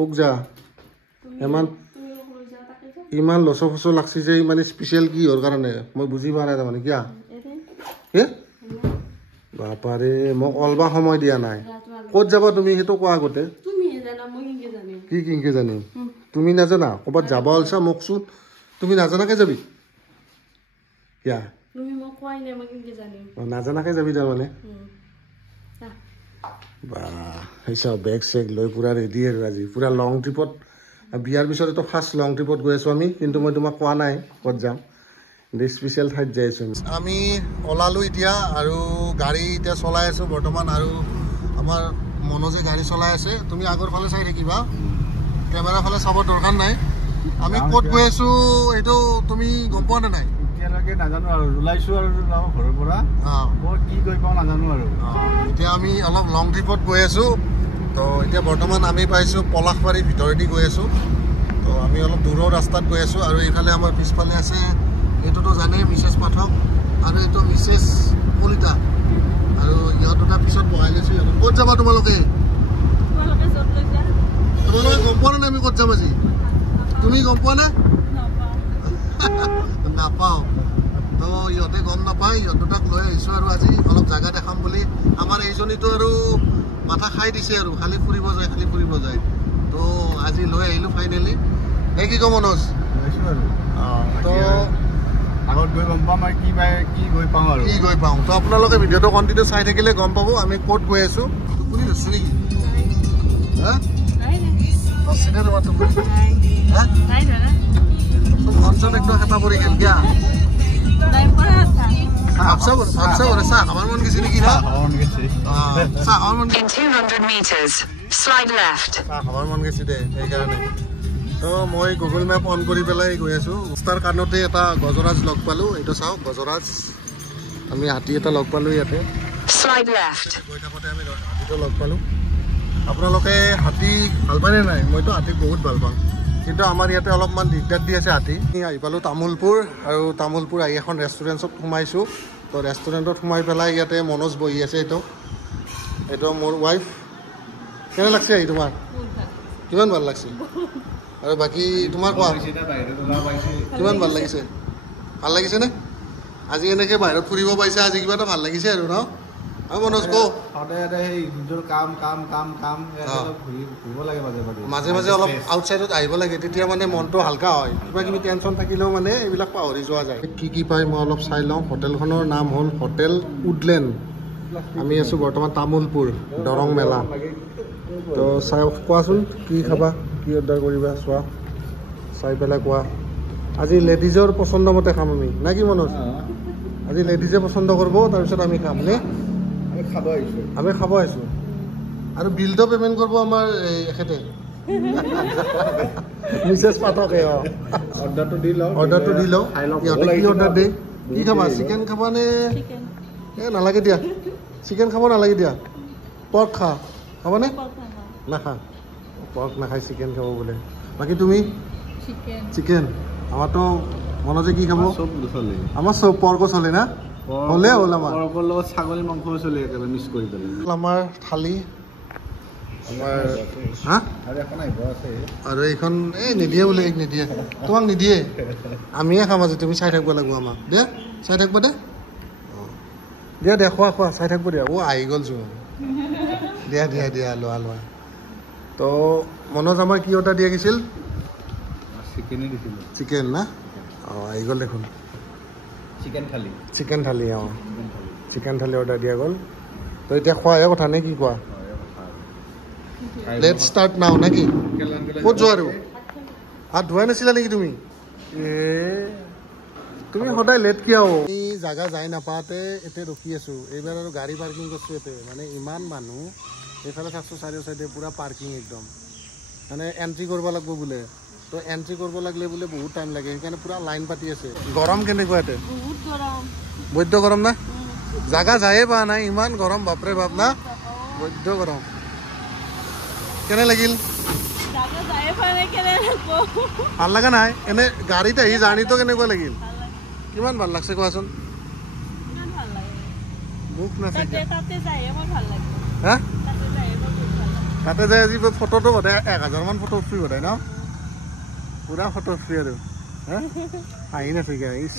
ওক যা ইমান loss phos লাগছে যে মানে স্পেচিয়েল কি হোৱাৰ কাৰণে মই বুজি পোৱা নাই তাৰমানে কিয়া বাপাৰে মোক অলবা সময় দিয়া নাই ক'ত যাবা তুমি সেইটো কোৱা আগতে কি কিনকে জানিম তুমি নাজানা ক'ৰবাত যাব অলছা মোকচোন তুমি নাজানাকে যাবি কিয়া নাজানাকে যাবি তাৰমানে বা সেইচা বেগ চেগ লৈ পুৰা ৰেডি আৰু আজি পুৰা লং ট্ৰিপত বিয়াৰ পিছত এইটো ফাৰ্ষ্ট লং ট্ৰিপত গৈ আছোঁ আমি কিন্তু মই তোমাক কোৱা নাই ক'ত যাম স্পেচিয়েল ঠাইত যাই আছোঁ আমি ওলালোঁ এতিয়া আৰু গাড়ী এতিয়া চলাই আছোঁ বৰ্তমান আৰু আমাৰ মনোজে গাড়ী চলাই আছে তুমি আগৰ ফালে চাই থাকিবা কেমেৰা ফালে চাব দৰকাৰ নাই আমি ক'ত গৈ আছোঁ এইটো তুমি গম পোৱা নে নাই এতিয়ালৈকে নাজানো আৰু ওলাইছোঁ আৰু ঘৰৰ পৰা ক'ত কি গৈ পাওঁ নাজানো আৰু এতিয়া আমি অলপ লং ট্ৰিপত গৈ আছোঁ তো এতিয়া বৰ্তমান আমি পাইছোঁ পলাশবাৰীৰ ভিতৰেদি গৈ আছোঁ তো আমি অলপ দূৰৰ ৰাস্তাত গৈ আছোঁ আৰু এইফালে আমাৰ পিছফালে আছে এইটোতো জানেই মিছেছ পাঠক আৰু এইটো মিছেছ কলিতা আৰু ইহঁত দুটা পিছত বহাই লৈছোঁ ইহঁত ক'ত যাবা তোমালোকে গম পোৱা নাই আমি ক'ত যাম আজি তুমি গম পোৱা নে নাপাওঁ তো ইহঁতে গম নাপায় ইহঁত দুটাক লৈ আহিছোঁ আৰু আজি অলপ জাগা দেখাম বুলি আমাৰ এইজনীতো আৰু মাথা খাই দিছে আৰু খালি ফুৰিব যায় তো আজি লৈ আহিলোঁ ফাইনেলি এই কি কম মনোজ তো আগত গৈ গম পাম আৰু কি গৈ পাওঁ আৰু কি গৈ পাওঁ তো আপোনালোকে ভিডিঅ'টো কণ্টিনিউ চাই থাকিলে গম পাব আমি ক'ত গৈ আছোঁ টোপনি ধৰিছোঁ নেকি মঞ্চত একদম হেঁপা পৰি গেল কিয়া ভাবছা বলে চাহ খাবার মন গেছে নাকি না চাহ খাবার মন গেছে 200 meters slide left চাহ খাবার মন গেছে দে এই কারণে তো মই গুগল ম্যাপ অন কৰি পেলাই গৈ আছো ৰাস্তাৰ কাণতে এটা গজৰাজ লগ পালো এইটো চাও গজৰাজ আমি হাতী এটা লগ পালো ইয়াতে slide left গৈ থাকোতে আমি হাতীটো লগ পালো আপোনালোকে হাতী ভাল পায় নাই মইতো হাতী বহুত ভাল পাওঁ কিন্তু আমাৰ ইয়াতে অলপমান দিগদাৰ দি আছে হাতী আহি পালোঁ তামোলপুৰ আৰু তামোলপুৰ আহি এখন ৰেষ্টুৰেণ্টত সোমাইছোঁ তো ৰেষ্টুৰেণ্টত সোমাই পেলাই ইয়াতে মনোজ বহি আছে এইটো মোৰ ৱাইফ কেনে লাগছে আহি তোমাৰ কিমান ভাল লাগছে আৰু বাকী তোমাৰ কোৱা কিমান ভাল লাগিছে নে আজি এনেকৈ বাহিৰত ফুৰিব পাইছে আজি কিবা এটা ভাল লাগিছে আৰু ন মনোজ কওঁ মাজে মাজে অলপ আউটছাইডত আহিব লাগে তেতিয়া মানে মনটো হালকা হয় কিবা কিবি টেনশ্যন থাকিলেও মানে এইবিলাক পাহৰি যোৱা যায় কি পায় মই অলপ চাই লওঁ হোটেলখনৰ নাম হ'ল হোটেল উডলেণ্ড আমি আছোঁ বৰ্তমান তামোলপুৰ দৰং মেলা তো চাই কোৱাচোন কি খাবা কি অৰ্ডাৰ কৰিবা চোৱা চাই পেলাই কোৱা আজি লেডিজৰ পচন্দ মতে খাম আমি না কি মনোজ আজি লেডিজে পচন্দ কৰিব তাৰপিছত আমি খাম নে আমি খাব আহিছোঁ আৰু বিলটো পে'মেণ্ট কৰিব আমাৰ এখেতে মিছেছ পাঠকে অৰ্ডাৰটো দি লওঁ ইহঁতে কি অৰ্ডাৰ দিয়ে কি খাবা চিকেন খাবা নে নালাগে দিয়া চিকেন খাব নালাগে দিয়া পৰ্ক খাবানে নাখা পৰ্ক নাখায় চিকেন খাব বোলে বাকী তুমি চিকেন আমাৰতো মনোজে কি খাব আমাৰ চব পৰ্কো চলে না হ'লে হ'ল আমাৰ ছাগলী মাংস চলে একেবাৰে মিক্স কৰি পেলাই আমাৰ থালি আমাৰ আৰু এইখন নিদিয়ে বোলে নিদিয়ে তোমাক নিদিয়ে আমিয়ে খাম আজি তুমি চাই থাকিব লাগিব আমাক দে চাই থাকিব দে দিয়া খোৱা চাই থাকিব দিয়া আহি গ'ল চোন দিয়া লোৱা তো মনোজ আমাৰ কি অৰ্ডাৰ দিয়া গৈছিল চিকেন না আহি গ'ল দেখোন চিকেন থালি চিকেন থালি অৰ্ডাৰ দিয়া গ'ল তো এতিয়া খোৱাহে কথা নে কি কোৱা লেটছ ষ্টাৰ্ট নাও নে কি ক'ত যোৱা আৰু হাত ধোৱাই নাছিলা নেকি তুমি তুমি সদায় লেট কিয় আমি জাগা যাই নাপাওঁতে এতিয়া ৰখি আছোঁ এইবাৰ আৰু গাড়ী পাৰ্কিং কৰিছোঁ ইয়াতে মানে ইমান মানুহ এইফালে চাইছোঁ চাৰিও চাইডে পূৰা পাৰ্কিং একদম মানে এণ্ট্ৰি কৰিব লাগিব বোলে তো এণ্ট্ৰি কৰিব লাগিলে বোলে বহুত টাইম লাগে সেইকাৰণে পূৰা লাইন পাতি আছে গৰম কেনেকুৱা ইয়াতে বৈদ্য গৰম না জাগা যায়ে পোৱা নাই ইমান গৰম বাপৰে বাপ না বৈদ্য গৰম কেনে লাগিল ভাল লগা নাই এনে গাড়ীত আহি জাৰ্ণিটো কেনেকুৱা লাগিল কিমান ভাল লাগছে কোৱাচোন মোক নাথাকে তাতে যায় আজি ফটোটো বধাই 1000 ফটো উঠি বধাই ন পুৰা ফটো উঠি আৰু হা আহি নাছে গাইছ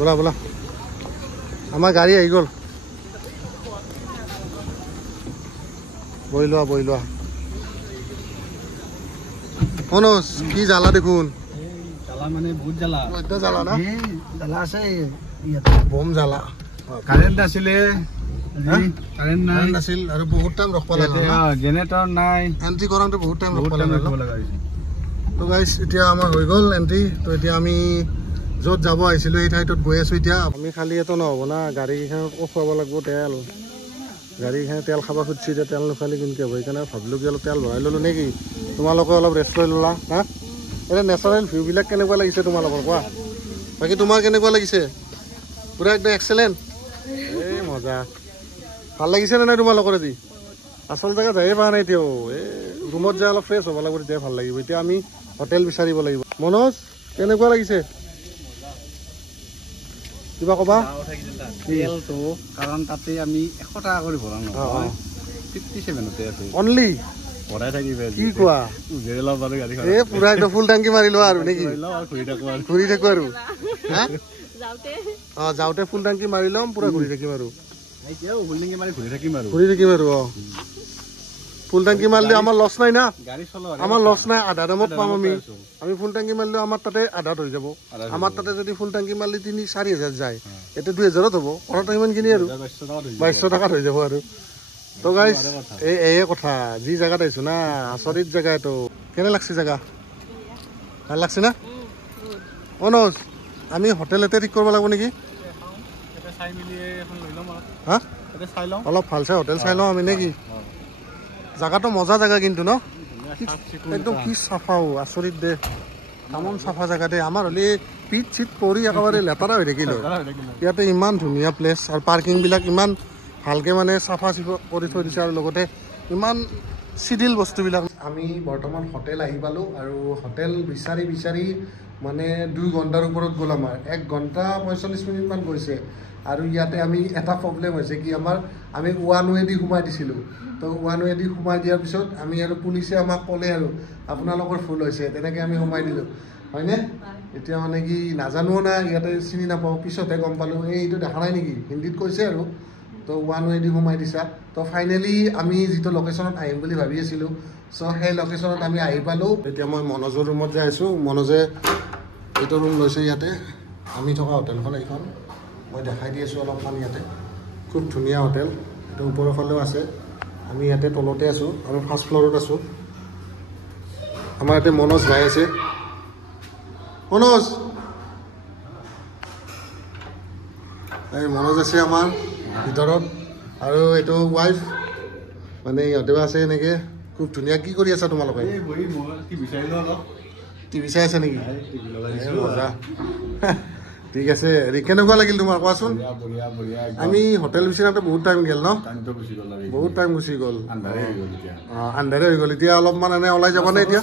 बोला बोला आमार गाड़ी आई गल बही लोआ मनोज की जाला देखुन जाला माने बहुत जाला इतना जाला ना जाला আছে बम जाला কারেন্ট আছিলে কারেন্ট নাই আছিল আৰু বহুত টাইম ৰখবা লাগে জেনাৰেটৰ নাই এন্ট্ৰি কৰাতে বহুত টাইম ৰখবা লাগে তো গাইস এতিয়া আমাৰ হৈ গল এন্ট্ৰি তো এতিয়া আমি য'ত যাব আহিছিলো এই ঠাইটোত গৈ আছো এতিয়া আমি খালি এটো নহব না গাড়ীখনত খুৱাব লাগিব তেল গাড়ীখনে তেল খাব খুজিছে এতিয়া তেল নোখালি কেনেকৈ হ'ব সেইকাৰণে ভাবিলো কি অলপ তেল ভৰাই ল'লো নেকি তোমালোকে অলপ ৰেষ্ট লৈ ল'লা হা এতিয়া নেচাৰেল ভিউবিলাক কেনেকুৱা লাগিছে তোমালোকৰ কোৱা বাকী তোমাৰ কেনেকুৱা লাগিছে পুৰা একদম এক্সেলেণ্ট এই মজা ভাল লাগিছে নে নাই তোমালোকৰ আজি আচল জেগা যায়ে পোৱা নাই এতিয়াও এই ৰুমত যাই অলপ ফ্ৰেছ হ'ব লাগিব তেতিয়া ভাল লাগিব এতিয়া আমি হোটেল বিচাৰিব লাগিব মনোজ কেনেকুৱা লাগিছে কিবা কবা তেলটো কাৰণ তাতে আমি 100 টাকা কৰি ভৰাম নহয় 57 তে আছে অনলি ভৰাই থাকিবে কি কোৱা জেৰেলা বাৰে গাড়ী এ পুৰা একদম ফুল টাঙ্কি মাৰি লোৱা আৰু নেকি ঘূৰি থাকো আৰু হা যাওঁতে ফুল টাঙ্কি মাৰি ল'ম পুৰা ঘূৰি থাকিম আৰু এতিয়াও ফুল টাঙ্কি মাৰি ঘূৰি থাকিম আৰু ফুল টাঙ্কি মাৰিলে আমাৰ লছ নাই না গাড়ী চলোৱা আমাৰ লছ নাই আধা দামত পাম আমি ফুল টাঙ্কি মাৰিলে আমাৰ তাতে আধাত হৈ যাব আমাৰ তাতে যদি ফুল টাঙ্কি মাৰিলে 3-4 যায় এতিয়া 2000ত হ'ব ঘৰত ইমানখিনি আৰু 2200 টকাত হৈ যাব আৰু তো গাইছ এই কথা যি জায়গাত আহিছো না আচৰিত জায়গা এইটো কেনে লাগছে জায়গা ভাল লাগছে না অনুজ আমি হোটেল এতে ঠিক কৰিব লাগিব নেকি হা অলপ ভাল চাই হোটেল চাই লওঁ আমি নেকি জায়গাটো মজা জায়গা কিন্তু ন একদম কি চাফাও আচৰিত দে তামাম চাফা জায়গা দে আমাৰ হলে পিট চিট পৰি একেবাৰে লেতেৰা হৈ থাকিল ইয়াতে ইমান ধুনীয়া প্লেচ আৰু পাৰ্কিংবিলাক ইমান ভালকে মানে চাফা চিফা কৰি থৈ দিছে আৰু লগতে ইমান চিডিল বস্তুবিলাক আমি বৰ্তমান হোটেল আহি পালোঁ আৰু হোটেল বিচাৰি মানে 2 ঘণ্টাৰ ওপৰত গ'ল আমাৰ 1 ঘণ্টা 45 মিনিটমান গৈছে আৰু ইয়াতে আমি এটা প্ৰব্লেম হৈছে কি আমি ওৱান ৱে দি সোমাই দিছিলোঁ তো ওৱান ৱে দি সোমাই দিয়াৰ পিছত আমি আৰু পুলিচে আমাক ক'লে আৰু আপোনালোকৰ ভুল হৈছে তেনেকৈ আমি সোমাই দিলোঁ হয়নে এতিয়া মানে কি নাজানোও না ইয়াতে চিনি নাপাওঁ পিছতহে গম পালোঁ এইটো দেখা নাই নেকি হিন্দীত কৈছে আৰু তো ওৱান ৱে দি সোমাই দিছা তো ফাইনেলি আমি যিটো লোকেশ্যনত আহিম বুলি ভাবি আছিলোঁ চ' সেই লোকেশ্যনত আমি আহি পালোঁ এতিয়া মই মনোজৰ ৰুমত যাই আছোঁ মনোজে এইটো ৰুম লৈছে ইয়াতে আমি থকা হোটেলখন এইখন মই দেখাই দি আছোঁ অলপমান ইয়াতে খুব ধুনীয়া হোটেল এইটো ওপৰৰ ফালেও আছে আমি ইয়াতে তলতে আছোঁ আমি ফাৰ্ষ্ট ফ্ল'ৰত আছোঁ আমাৰ ইয়াতে মনোজ ভাই আছে মনোজ এই মনোজ আছে আমাৰ ভিতৰত আৰু এইটো ৱাইফ মানে ইহঁতেও আছে এনেকৈ খুব ধুনীয়া কি কৰি আছা তোমালোকে টিভি চাই আছে নেকি মজা ঠিক আছে হেৰি কেনেকুৱা লাগিল তোমাৰ কোৱাচোন আমি হোটেল বিচাৰোঁতে বহুত টাইম গ'ল ন বহুত টাইম গুচি গ'ল আন্ধাৰে হৈ গ'ল এতিয়া অলপমান এনে ওলাই যাবনে এতিয়া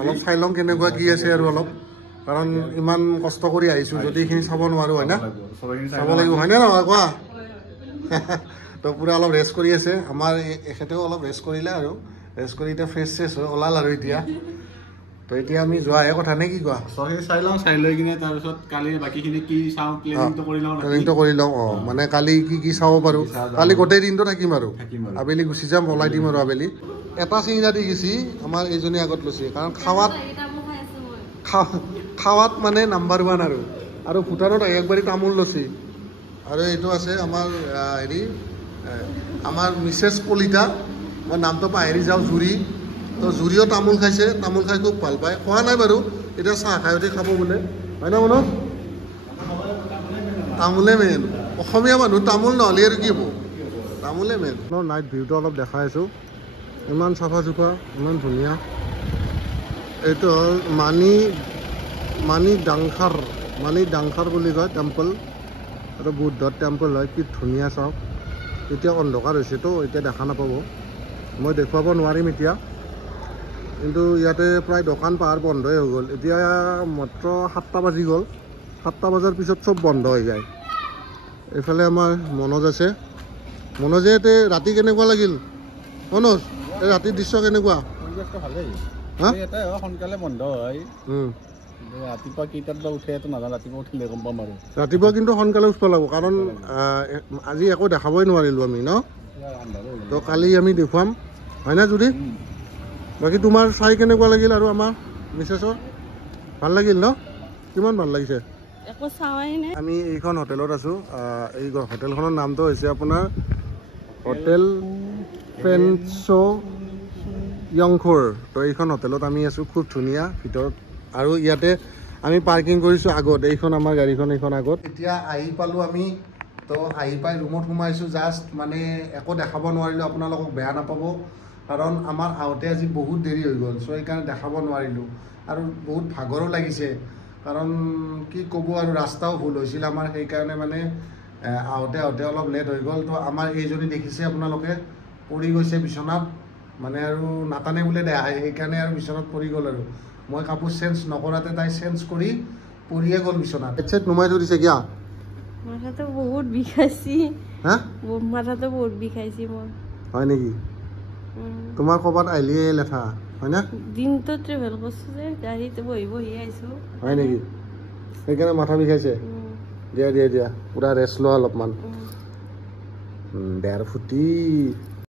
অলপ চাই লওঁ কেনেকুৱা কি আছে আৰু অলপ কাৰণ ইমান কষ্ট কৰি আহিছোঁ যদি এইখিনি চাব নোৱাৰোঁ হয় না চাব লাগিব হয়নে নহয় কোৱা তো পুৰা অলপ ৰেষ্ট কৰি আছে আমাৰ এখেতেও অলপ ৰেষ্ট কৰিলে আৰু ৰেষ্ট কৰি এতিয়া ফ্ৰেছ হৈ ওলাল আৰু এতিয়া তো এতিয়া আমি যোৱাহে কথা নে কি কোৱা চাই লৈ কিনে তাৰপিছত কালি বাকীখিনি কি চাওঁ প্লেনিংটো কৰি লওঁ মানে কালি কি চাব পাৰোঁ কালি গোটেই দিনটো থাকিম আৰু আবেলি গুচি যাম ওলাই দিম আৰু আবেলি এটা চিঙৰা দি গেছি আমাৰ এইজনী আগত লৈছে কাৰণ খাৱাত মানে নাম্বাৰ 1 আৰু ভূটানত একবাৰী তামোল লৈছে আৰু এইটো আছে আমাৰ হেৰি আমাৰ মিছেছ কলিতা মই নামটো পাহৰি যাওঁ জুৰি তো জুৰিও তামোল খাইছে তামোল খাই খুব ভাল পায় খোৱা নাই বাৰু এতিয়া চাহ খাই উঠি খাব বোলে হয় না মনত তামোলে মেইন অসমীয়া মানুহ তামোল নহ'লে আৰু কি হ'ব তামোলে মেইন নাইট ভিউটো অলপ দেখাই আছোঁ ইমান চাফা চুফা, ইমান ধুনীয়া। এইটো হ'ল মানি ডাংখাৰ বুলি কয় টেম্পল। এইটো বুদ্ধৰ টেম্পল হয়, কি ধুনীয়া চাওক। এতিয়া অন্ধকাৰ হৈছেতো, এতিয়া দেখা নাপাব, মই দেখুৱাব নোৱাৰিম এতিয়া। কিন্তু ইয়াতে প্ৰায় দোকান পাহাৰ বন্ধই হৈ গ'ল। এতিয়া মাত্ৰ 7টা বাজি গ'ল, 7টা বজাৰ পিছত চব বন্ধ হৈ যায়। এইফালে আমাৰ মনোজ আছে। মনোজে ৰাতি কেনেকুৱা লাগিল মনোজ? এই ৰাতিৰ দৃশ্য কেনেকুৱা? পৰিৱেশটো ভালেই। ইয়াতে সোনকালে বন্ধ হয়। ৰাতিপুৱা কেইটাত বা উঠে এইটো নাজানো, ৰাতিপুৱা উঠিলে গম পাম আৰু। ৰাতিপুৱা কিন্তু সোনকালে উঠিব লাগিব, কাৰণ আজি একো দেখাবই নোৱাৰিলোঁ আমি ন। তো কালি আমি দেখুৱাম, হয় না যদি? বাকী তোমাৰ চাই কেনেকুৱা লাগিল? আৰু আমাৰ মিছেছৰ ভাল লাগিল ন? কিমান ভাল লাগিছে? আমি এইখন হোটেলত আছোঁ। এই হোটেলখনৰ নামটো হৈছে আপোনাৰ হোটেল ফেনছো য়ংখোৰ। তো এইখন হোটেলত আমি আছোঁ, খুব ধুনীয়া ভিতৰত। আৰু ইয়াতে আমি পাৰ্কিং কৰিছোঁ আগত, এইখন আমাৰ গাড়ীখন এইখন আগত। এতিয়া আহি পালোঁ আমি। তো আহি পাই ৰুমত সোমাইছোঁ। জাষ্ট মানে একো দেখাব নোৱাৰিলোঁ, আপোনালোকক বেয়া নাপাব, কাৰণ আমাৰ আহোঁতে আজি বহুত দেৰি হৈ গ'ল। চ' সেইকাৰণে দেখাব নোৱাৰিলোঁ। আৰু বহুত ভাগৰো লাগিছে, কাৰণ কি ক'ব আৰু, ৰাস্তাও ভুল হৈছিল আমাৰ, সেইকাৰণে মানে আহোঁতে অলপ লেট হৈ গ'ল। তো আমাৰ এইজনী দেখিছে আপোনালোকে, পৰি গৈছে বিচনাত, মানে আৰু নাটানে বোলে দেখায়, সেইকাৰণে আৰু বিচনাত পৰি গ'ল। আৰু মই কাপোৰ চেঞ্জ নকৰাতে তাই চেঞ্জ কৰি পৰিয়ে গ'ল বিচনাত। হেডছেট নুমাই থৈ দিছে কিয়া? মাথাটো বহুত বিষাইছি। হা? মাথাটো বহুত বিষাইছি মোৰ। হয় নেকি? তোমাৰ ক'ৰবাত আহিলে লেঠা হয় না? দিনটো ট্ৰেভেল কৰিছোঁ যে, গাড়ীত বহি আহিছোঁ। হয় নেকি? সেইকাৰণে মাথা বিষাইছে? দিয়া পুৰা ৰেষ্ট লোৱা অলপমান। বেয়াৰ ফুটি